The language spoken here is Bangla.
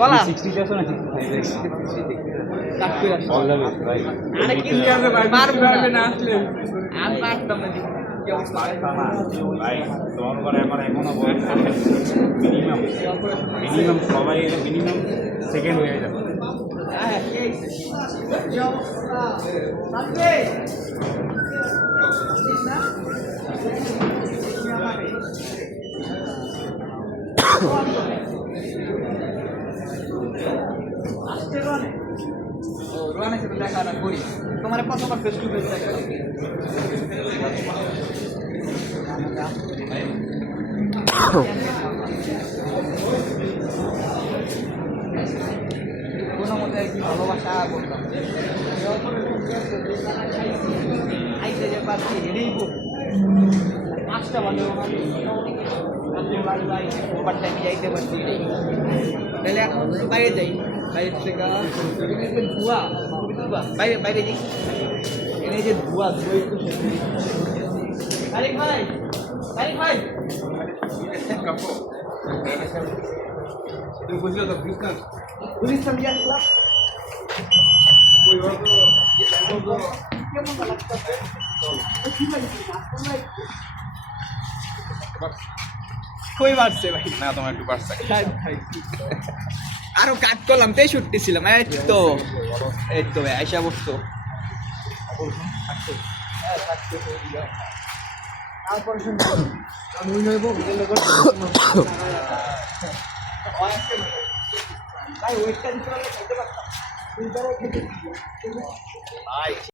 বলা 60 তে আছে না 65 আরে কি হবে ভাই পারবে না আসলে আমি পারতাম না কি অবস্থা ভাই তোমার ঘরে আমার এখনো বয়স মিনিমাম সবাই মিনিমাম সেকেন্ড হয়ে যাবে হ্যাঁ কি অবস্থা সাথে রোহান এসে দেখা না করি তোমার প্রথমবার ফেস টু ফেস দেখা কোনো মতে কি ভালোবাসা বলতাম আইতে যে পারছি হেরেই পাঁচটা ভালো ওভার টাইমে যাইতে পারছি তাহলে এখন বাইরে যাই বাইরে থেকে ধোয়া বাইরে বাইরে যাই এনে যে ধোয়া আরে ভাই আরে ভাই তুমি বুঝলো তো গুলিস্তান দিয়ে আসলাম কই বাড়ছে ভাই না তোমার একটু বাড়ছে আরো কাট করলাম 63 ছিলাম এই তো ভাই আইসা বসতো ভাই ওয়েটটা দিতে পারলে খাইতে পারতাম